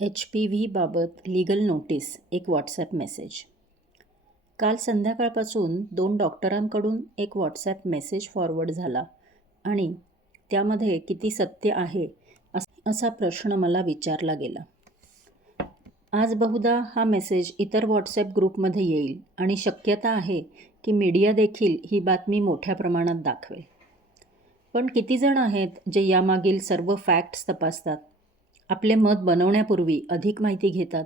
HPV-बाबत legal notice एक WhatsApp message. काल संध्याकाळपासून 2 डॉक्टरांकडून एक व्हॉट्सॲप मेसेज फॉरवर्ड झाला आणि त्यामध्ये किती सत्य आहे असा प्रश्न मला विचारला गेला. आज बहुधा हा मेसेज इतर व्हॉट्सॲप ग्रुपमध्ये येईल आणि शक्यता आहे की मीडिया देखील ही बातमी मोठ्या प्रमाणात दाखवेल. पण किती जण आहेत जे यामागील सर्व फॅक्ट्स तपासतात, आपले मत बनवण्यापूर्वी अधिक माहिती घेतात,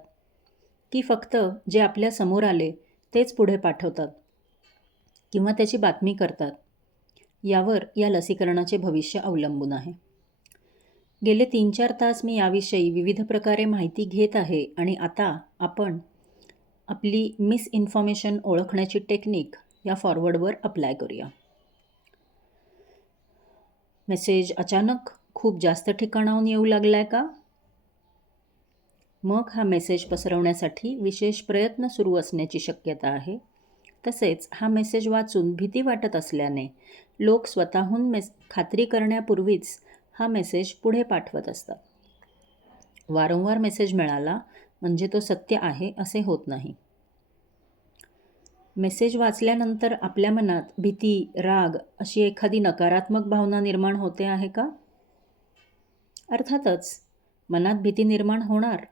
की फक्त जे आपल्या समोर आले तेच पुढे पाठवतात किंवा त्याची बातमी करतात, यावर या लसीकरणाचे भविष्य अवलंबून आहे. गेले 3-4 तास मी याविषयी विविध प्रकारे माहिती घेत आहे आणि आता आपण आपली मिसइन्फॉर्मेशन ओळखण्याची टेक्निक या फॉरवर्डवर अप्लाय करूया. मेसेज अचानक खूप जास्त ठिकाणाहून येऊ लागलाय का? मग हा मेसेज पसरवण्यासाठी विशेष प्रयत्न सुरू असण्याची शक्यता आहे. तसेच हा मेसेज वाचून भीती वाटत असल्याने लोक स्वतःहून खात्री करण्यापूर्वीच हा मेसेज पुढे पाठवत असतात. वारंवार मेसेज मिळाला म्हणजे तो सत्य आहे असे होत नाही. मेसेज वाचल्यानंतर आपल्या मनात भीती, राग अशी एखादी नकारात्मक भावना निर्माण होते आहे का? अर्थातच मनात भीती निर्माण होणार,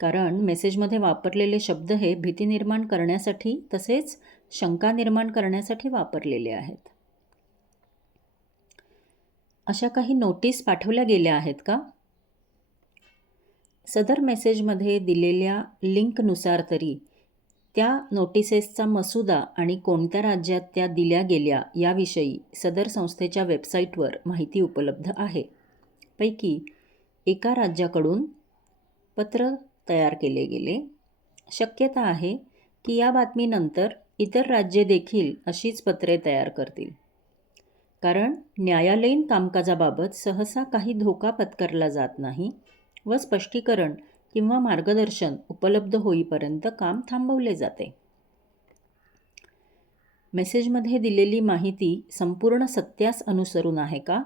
कारण मेसेजमध्ये वापरलेले शब्द हे भीती निर्माण करण्यासाठी तसेच शंका निर्माण करण्यासाठी वापरलेले आहेत. अशा काही नोटीस पाठवल्या गेल्या आहेत का? सदर मेसेजमध्ये दिलेल्या लिंकनुसार तरी त्या नोटिसेसचा मसुदा आणि कोणत्या राज्यात त्या दिल्या गेल्या याविषयी सदर संस्थेच्या वेबसाईटवर माहिती उपलब्ध आहे. पैकी एका राज्याकडून पत्र तयार केले गेले. शक्यता आहे की या बातमीनंतर इतर राज्ये देखील अशीच पत्रे तयार करतील, कारण न्यायालयीन कामकाजाबाबत सहसा काही धोका पत्करला जात नाही व स्पष्टीकरण किंवा मार्गदर्शन उपलब्ध होईपर्यंत काम थांबवले जाते. मेसेजमध्ये दिलेली माहिती संपूर्ण सत्यास अनुसरून आहे का?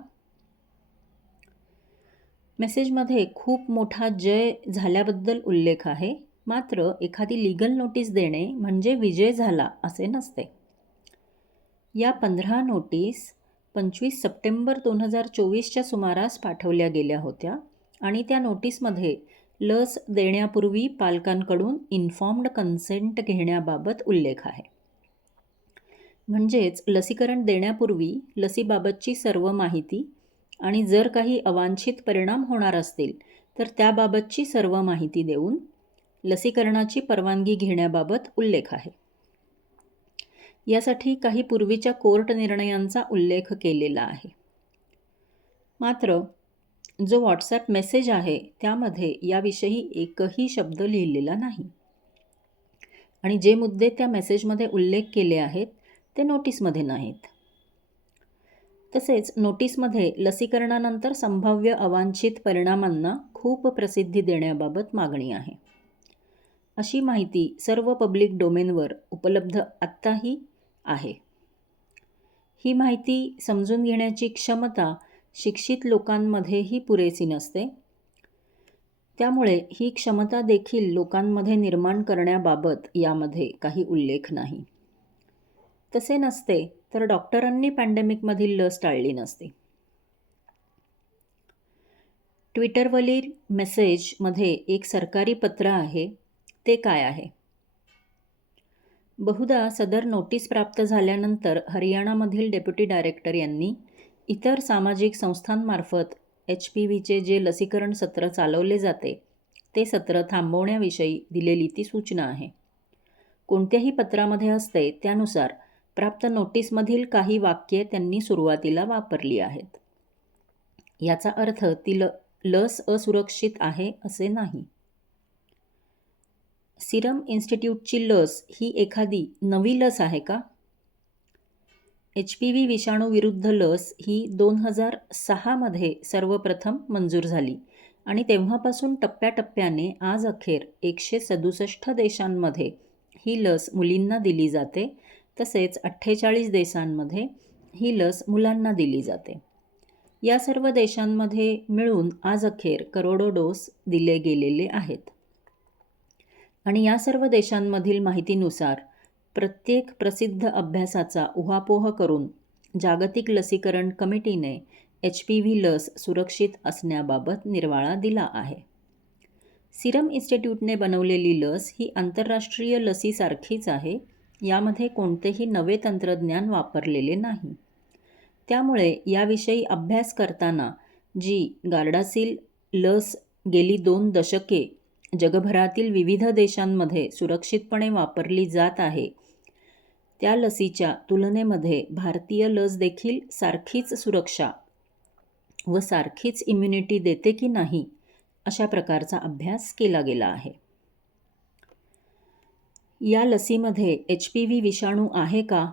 मेसेजमध्ये खूप मोठा जय झाल्याबद्दल उल्लेख आहे, मात्र एखादी लीगल नोटीस देणे म्हणजे विजय झाला असे नसते. या 15 नोटीस 25 सप्टेंबर 2024च्या सुमारास पाठवल्या गेल्या होत्या आणि त्या नोटीसमध्ये लस देण्यापूर्वी पालकांकडून इन्फॉर्म्ड कन्सेंट घेण्याबाबत उल्लेख आहे. म्हणजेच लसीकरण देण्यापूर्वी लसीबाबतची सर्व माहिती आणि जर काही अवांछित परिणाम होणार असतील तर त्याबाबतची सर्व माहिती देऊन लसीकरणाची परवानगी घेण्याबाबत उल्लेख आहे. यासाठी काही पूर्वीच्या कोर्ट निर्णयांचा उल्लेख केलेला आहे. मात्र जो व्हॉट्सॲप मेसेज आहे त्यामध्ये याविषयी एकही शब्द लिहिलेला नाही आणि जे मुद्दे त्या मेसेजमध्ये उल्लेख केले आहेत ते नोटीसमध्ये नाहीत. तसेच नोटीसमध्ये लसीकरणानंतर संभाव्य अवांछित परिणामांना खूप प्रसिद्धी देण्याबाबत मागणी आहे. अशी माहिती सर्व पब्लिक डोमेनवर उपलब्ध आत्ताही आहे. ही माहिती समजून घेण्याची क्षमता शिक्षित लोकांमध्येही पुरेसी नसते. त्यामुळे ही क्षमता देखील लोकांमध्ये निर्माण करण्याबाबत यामध्ये काही उल्लेख नाही. तसे नसते तर डॉक्टरांनी पॅन्डेमिकमधील लस टाळली नसती. ट्विटरवरील मेसेजमध्ये एक सरकारी पत्र आहे. ते काय आहे? बहुधा सदर नोटीस प्राप्त झाल्यानंतर हरियाणामधील डेप्युटी डायरेक्टर यांनी इतर सामाजिक संस्थांमार्फत HPVचे जे लसीकरण सत्र चालवले जाते ते सत्र थांबवण्याविषयी दिलेली ती सूचना आहे. कोणत्याही पत्रामध्ये असते त्यानुसार प्राप्त नोटीसमधील काही वाक्ये त्यांनी सुरुवातीला वापरली आहेत. याचा अर्थ ती लस असुरक्षित आहे असे नाही. सिरम इन्स्टिट्यूटची लस ही एखादी नवी लस आहे का? HPV विषाणूविरुद्ध लस ही 2006मध्ये सर्वप्रथम मंजूर झाली आणि तेव्हापासून टप्प्याटप्प्याने आज अखेर 167 देशांमध्ये ही लस मुलींना दिली जाते. तसेच 48 देशांमध्ये ही लस मुलांना दिली जाते. या सर्व देशांमध्ये मिळून आज अखेर करोडो डोस दिले गेलेले आहेत. आणि या सर्व देशांमधील माहितीनुसार प्रत्येक प्रसिद्ध अभ्यासाचा उहापोह करून जागतिक लसीकरण कमिटीने HPV लस सुरक्षित असण्याबाबत निर्वाळा दिला आहे. सिरम इन्स्टिट्यूटने बनवलेली लस ही आंतरराष्ट्रीय लसीसारखीच आहे. यामध्ये कोणतेही नवे तंत्रज्ञान वापरलेले नाही. त्यामुळे याविषयी अभ्यास करताना जी गार्डासिल लस गेली 2 दशके जगभरातील विविध देशांमध्ये सुरक्षितपणे वापरली जात आहे, त्या लसीच्या तुलनेमध्ये भारतीय लस देखील सारखीच सुरक्षा व सारखीच इम्युनिटी देते की नाही, अशा प्रकारचा अभ्यास केला गेला आहे. या लसीमध्ये HPV विषाणू आहे का?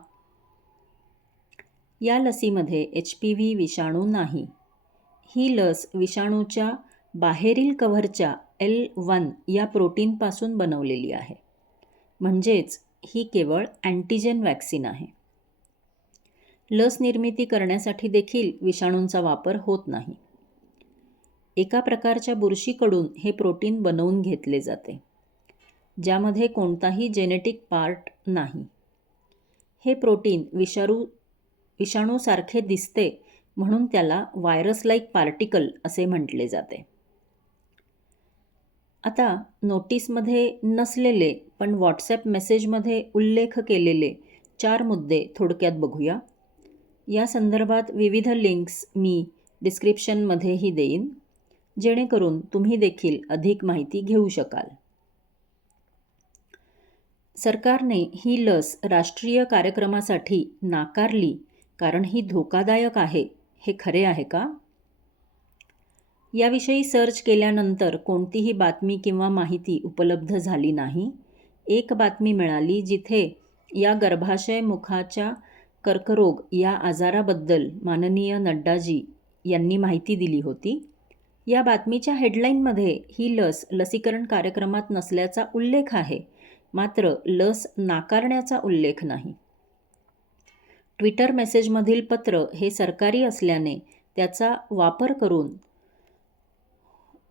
या लसीमध्ये HPV विषाणू नाही. ही लस विषाणूच्या बाहेरील कव्हरच्या L1 या प्रोटीनपासून बनवलेली आहे. म्हणजेच ही केवळ अँटीजेन वॅक्सिन आहे. लस निर्मिती करण्यासाठी देखील विषाणूंचा वापर होत नाही. एका प्रकारच्या बुरशीकडून हे प्रोटीन बनवून घेतले जाते, ज्यामध्ये कोणताही जेनेटिक पार्ट नाही. हे प्रोटीन विषाणूसारखे दिसते म्हणून त्याला व्हायरस लाईक पार्टिकल असे म्हटले जाते. आता नोटीसमध्ये नसलेले पण व्हॉट्सॲप मेसेजमध्ये उल्लेख केलेले 4 मुद्दे थोडक्यात बघूया. या संदर्भात विविध लिंक्स मी डिस्क्रिप्शनमध्येही देईन, जेणेकरून तुम्ही देखील अधिक माहिती घेऊ शकाल. सरकारने ही लस राष्ट्रीय कार्यक्रमासाठी नाकारली कारण ही धोकादायक आहे. हे खरे आहे का? याविषयी सर्च केल्यानंतर कोणतीही बातमी किंवा माहिती उपलब्ध झाली नाही. एक बातमी मिळाली जिथे या गर्भाशय मुखाच्या कर्करोग या आजाराबद्दल माननीय नड्डाजी यांनी माहिती दिली होती. या बातमीच्या हेडलाईनमध्ये ही लस लसीकरण कार्यक्रमात नसल्याचा उल्लेख आहे, मात्र लस नाकारण्याचा उल्लेख नाही. ट्विटर मेसेजमधील पत्र हे सरकारी असल्याने त्याचा वापर करून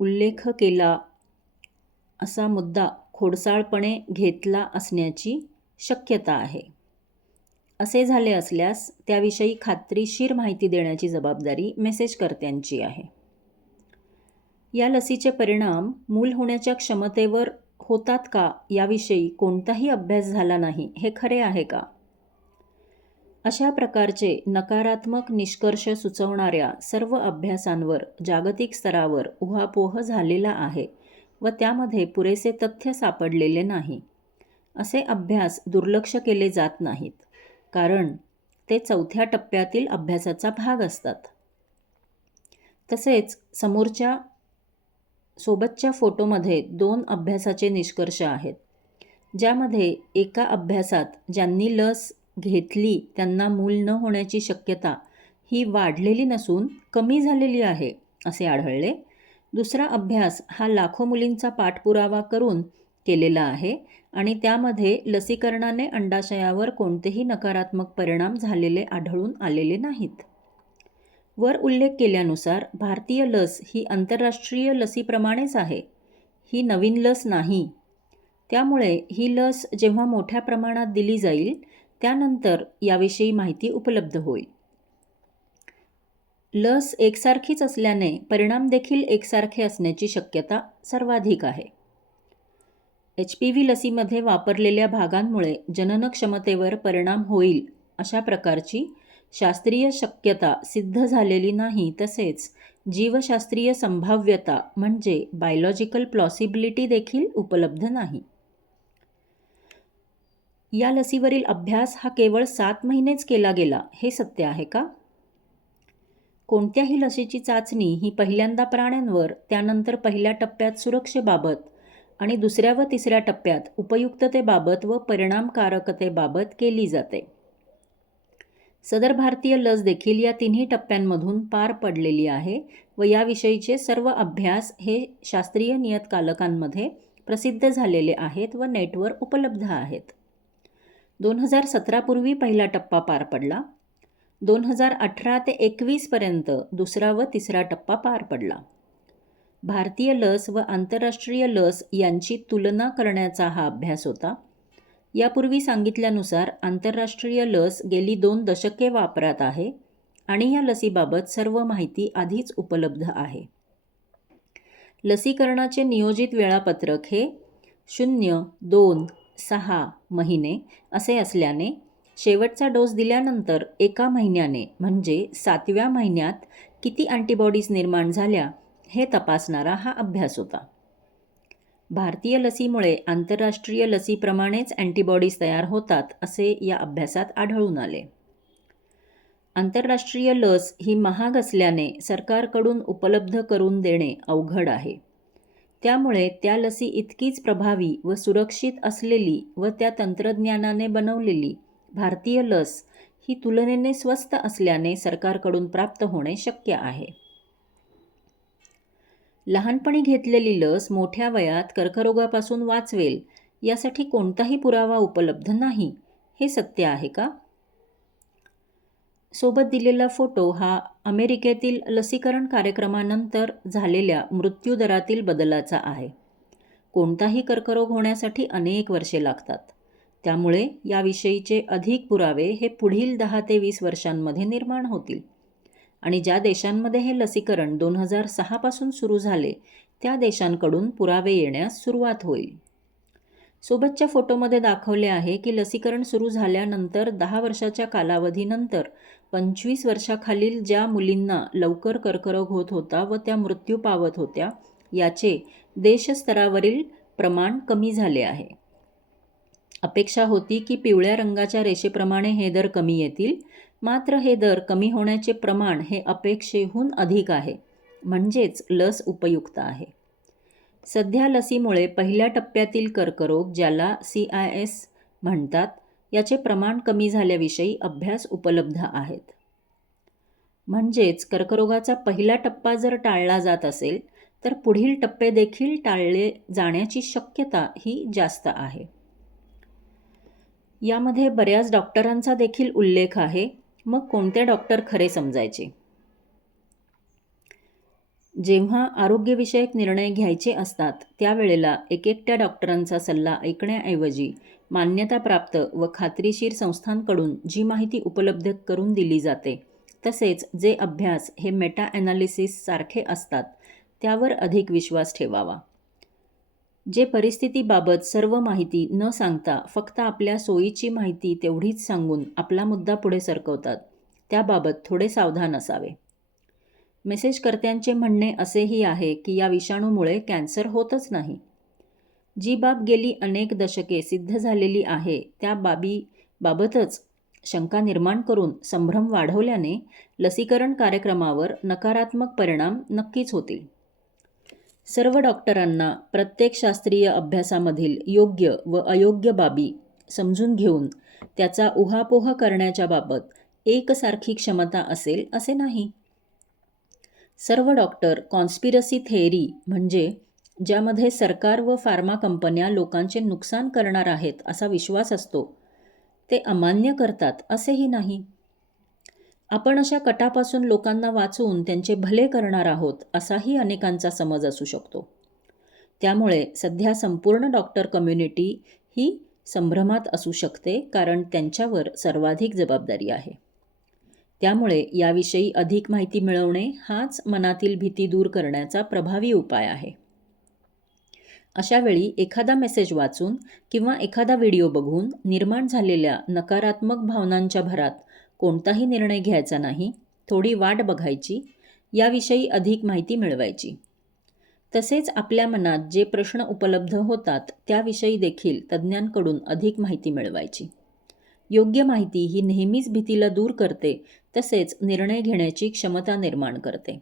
उल्लेख केला असा मुद्दा खोडसाळपणे घेतला असण्याची शक्यता आहे. असे झाले असल्यास त्याविषयी खात्रीशीर माहिती देण्याची जबाबदारी मेसेजकर्त्यांची आहे. या लसीचे परिणाम मूल होण्याच्या क्षमतेवर होतात का याविषयी कोणताही अभ्यास झाला नाही. हे खरे आहे का? अशा प्रकारचे नकारात्मक निष्कर्ष सुचवणाऱ्या सर्व अभ्यासांवर जागतिक स्तरावर उहापोह झालेला आहे व त्यामध्ये पुरेसे तथ्य सापडलेले नाही. असे अभ्यास दुर्लक्ष केले जात नाहीत, कारण ते 4थ्या टप्प्यातील अभ्यासाचा भाग असतात. तसेच सोबतच्या फोटोमध्ये 2 अभ्यासाचे निष्कर्ष आहेत, ज्यामध्ये एका अभ्यासात ज्यांनी लस घेतली त्यांना मूल न होण्याची शक्यता ही वाढलेली नसून कमी झालेली आहे असे आढळले. दुसरा अभ्यास हा लाखो मुलींचा पाठपुरावा करून केलेला आहे आणि त्यामध्ये लसीकरणाने अंडाशयावर कोणतेही नकारात्मक परिणाम झालेले आढळून आलेले नाहीत. वर उल्लेख केल्यानुसार भारतीय लस ही आंतरराष्ट्रीय लसीप्रमाणेच आहे. ही नवीन लस नाही. त्यामुळे ही लस जेव्हा मोठ्या प्रमाणात दिली जाईल त्यानंतर याविषयी माहिती उपलब्ध होईल. लस एकसारखीच असल्याने परिणाम देखील एकसारखे असण्याची शक्यता सर्वाधिक आहे. HPV लसीमध्ये वापरलेल्या भागांमुळे जनन क्षमतेवर परिणाम होईल अशा प्रकारची शास्त्रीय शक्यता सिद्ध झालेली नाही. तसेच जीवशास्त्रीय संभाव्यता म्हणजे बायोलॉजिकल प्लॉसिबिलिटी देखील उपलब्ध नाही. या लसीवरील अभ्यास हा केवळ 7 महिनेच केला गेला. हे सत्य आहे का? कोणत्याही लसीची चाचणी ही पहिल्यांदा प्राण्यांवर, त्यानंतर पहिल्या टप्प्यात सुरक्षेबाबत आणि दुसऱ्या व तिसऱ्या टप्प्यात उपयुक्ततेबाबत व परिणामकारकतेबाबत केली जाते. सदर भारतीय लस देखील या 3ही टप्प्यांमधून पार पडलेली आहे व याविषयीचे सर्व अभ्यास हे शास्त्रीय नियतकालिकांमध्ये प्रसिद्ध झालेले आहेत व नेटवर उपलब्ध आहेत. 2017 पूर्वी पहिला टप्पा पार पडला. 2018 ते 21पर्यंत दुसरा व तिसरा टप्पा पार पडला. भारतीय लस व आंतरराष्ट्रीय लस यांची तुलना करण्याचा हा अभ्यास होता. यापूर्वी सांगितल्यानुसार आंतरराष्ट्रीय लस गेली 2 दशके वापरात आहे आणि या लसीबाबत सर्व माहिती आधीच उपलब्ध आहे. लसीकरणाचे नियोजित वेळापत्रक हे 0, 2, 6 महिने असे असल्याने शेवटचा डोस दिल्यानंतर 1 महिन्याने म्हणजे 7व्या महिन्यात किती अँटीबॉडीज निर्माण झाल्या हे तपासणारा हा अभ्यास होता. भारतीय लसीमुळे आंतरराष्ट्रीय लसीप्रमाणेच अँटीबॉडीज तयार होतात असे या अभ्यासात आढळून आले. आंतरराष्ट्रीय लस ही महाग असल्याने सरकारकडून उपलब्ध करून देणे अवघड आहे. त्यामुळे त्या लसी इतकीच प्रभावी व सुरक्षित असलेली व त्या तंत्रज्ञानाने बनवलेली भारतीय लस ही तुलनेने स्वस्त असल्याने सरकारकडून प्राप्त होणे शक्य आहे. लहानपणी घेतलेली लस मोठ्या वयात कर्करोगापासून वाचवेल यासाठी कोणताही पुरावा उपलब्ध नाही, हे सत्य आहे का? सोबत दिलेला फोटो हा अमेरिकेतील लसीकरण कार्यक्रमानंतर झालेल्या मृत्यूदरातील बदलाचा आहे. कोणताही कर्करोग होण्यासाठी अनेक वर्षे लागतात. त्यामुळे याविषयीचे अधिक पुरावे हे पुढील 10 ते 20 वर्षांमध्ये निर्माण होतील. आणि ज्या देशांमध्ये हे लसीकरण 2006 पासून सुरू झाले त्या देशांकडून पुरावे येण्यास सुरुवात होईल. सोबतच्या फोटोमध्ये दाखवले आहे की लसीकरण सुरू झाल्यानंतर 10 वर्षाच्या कालावधीनंतर 25 वर्षाखालील ज्या मुलींना लवकर कर्करोग होत होता व त्या मृत्यू पावत होत्या याचे देशस्तरावरील प्रमाण कमी झाले आहे. अपेक्षा होती की पिवळ्या रंगाच्या रेषेप्रमाणे हे दर कमी येतील, मात्र हे दर कमी होण्याचे प्रमाण हे अपेक्षेहून अधिक आहे, म्हणजेच लस उपयुक्त आहे. सध्या लसीमुळे पहिल्या टप्प्यातील कर्करोग ज्याला CIS म्हणतात याचे प्रमाण कमी झाल्याविषयी अभ्यास उपलब्ध आहेत. म्हणजेच कर्करोगाचा पहिला टप्पा जर टाळला जात असेल तर पुढील टप्पे देखील टाळले जाण्याची शक्यता ही जास्त आहे. यामध्ये बऱ्याच डॉक्टरांचा देखील उल्लेख आहे. मग कोणते डॉक्टर खरे समजायचे? जेव्हा आरोग्यविषयक निर्णय घ्यायचे असतात त्यावेळेला एकट्या डॉक्टरांचा सल्ला ऐकण्याऐवजी मान्यताप्राप्त व खात्रीशीर संस्थांकडून जी माहिती उपलब्ध करून दिली जाते तसेच जे अभ्यास हे मेटा ॲनालिसिस सारखे असतात त्यावर अधिक विश्वास ठेवावा. जे परिस्थितीबाबत सर्व माहिती न सांगता फक्त आपल्या सोयीची माहिती तेवढीच सांगून आपला मुद्दा पुढे सरकवतात त्याबाबत थोडे सावधान असावे. मेसेजकर्त्यांचे म्हणणे असेही आहे की या विषाणूमुळे कॅन्सर होतच नाही. जी बाब गेली अनेक दशके सिद्ध झालेली आहे त्या बाबीबाबतच शंका निर्माण करून संभ्रम वाढवल्याने लसीकरण कार्यक्रमावर नकारात्मक परिणाम नक्कीच होतील. सर्व डॉक्टरांना प्रत्येक शास्त्रीय अभ्यासामधील योग्य व अयोग्य बाबी समजून घेऊन त्याचा उहापोह करण्याच्या बाबत एकसारखी क्षमता असेल असे नाही. सर्व डॉक्टर कॉन्स्पिरसी थेअरी म्हणजे ज्यामध्ये सरकार व फार्मा कंपन्या लोकांचे नुकसान करणार आहेत असा विश्वास असतो ते अमान्य करतात असेही नाही. आपण अशा कटापासून लोकांना वाचवून त्यांचे भले करणार आहोत असाही अनेकांचा समज असू शकतो. त्यामुळे सध्या संपूर्ण डॉक्टर कम्युनिटी ही संभ्रमात असू शकते कारण त्यांच्यावर सर्वाधिक जबाबदारी आहे. त्यामुळे याविषयी अधिक माहिती मिळवणे हाच मनातील भीती दूर करण्याचा प्रभावी उपाय आहे. अशावेळी एखादा मेसेज वाचून किंवा एखादा व्हिडिओ बघून निर्माण झालेल्या नकारात्मक भावनांच्या भरात कोणताही निर्णय घ्यायचा नाही, थोडी वाट बघायची, याविषयी अधिक माहिती मिळवायची. तसेच आपल्या मनात जे प्रश्न उपलब्ध होतात त्याविषयी देखील तज्ज्ञांकडून अधिक माहिती मिळवायची. योग्य माहिती ही नेहमीच भीतीला दूर करते तसेच निर्णय घेण्याची क्षमता निर्माण करते.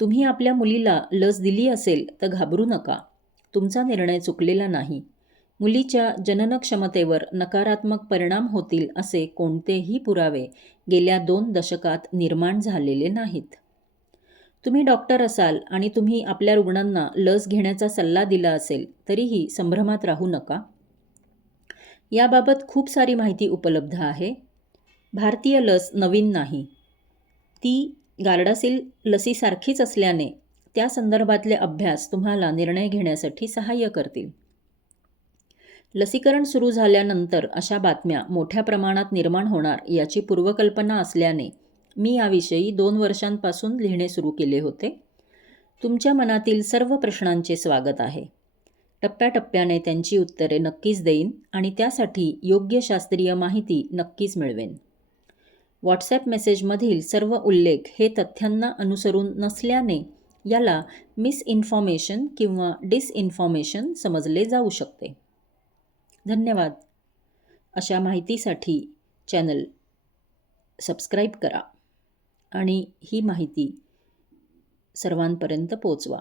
तुम्ही आपल्या मुलीला लस दिली असेल तर घाबरू नका. तुमचा निर्णय चुकलेला नाही. मुलीच्या जननक्षमतेवर नकारात्मक परिणाम होतील असे कोणतेही पुरावे गेल्या 2 दशकात निर्माण झालेले नाहीत. तुम्ही डॉक्टर असाल आणि तुम्ही आपल्या रुग्णांना लस घेण्याचा सल्ला दिला असेल तरीही संभ्रमात राहू नका. याबाबत खूप सारी माहिती उपलब्ध आहे. भारतीय लस नवीन नाही. ती गार्डासिल लसीसारखीच असल्याने त्या संदर्भातले अभ्यास तुम्हाला निर्णय घेण्यासाठी सहाय्य करतील. लसीकरण सुरू झाल्यानंतर अशा बातम्या मोठ्या प्रमाणात निर्माण होणार याची पूर्वकल्पना असल्याने मी याविषयी 2 वर्षांपासून लिहिणे सुरू केले होते. तुमच्या मनातील सर्व प्रश्नांचे स्वागत आहे. टप्प्याटप्प्याने त्यांची उत्तरे नक्कीच देईन आणि त्यासाठी योग्य शास्त्रीय माहिती नक्कीच मिळवेन. व्हॉट्सॲप मेसेजमधील सर्व उल्लेख हे तथ्यांना अनुसरून नसल्याने याला मिसइन्फॉर्मेशन किंवा डिसइन्फॉर्मेशन समजले जाऊ शकते. धन्यवाद. अशा माहितीसाठी चॅनल सबस्क्राईब करा आणि ही माहिती सर्वांपर्यंत पोचवा.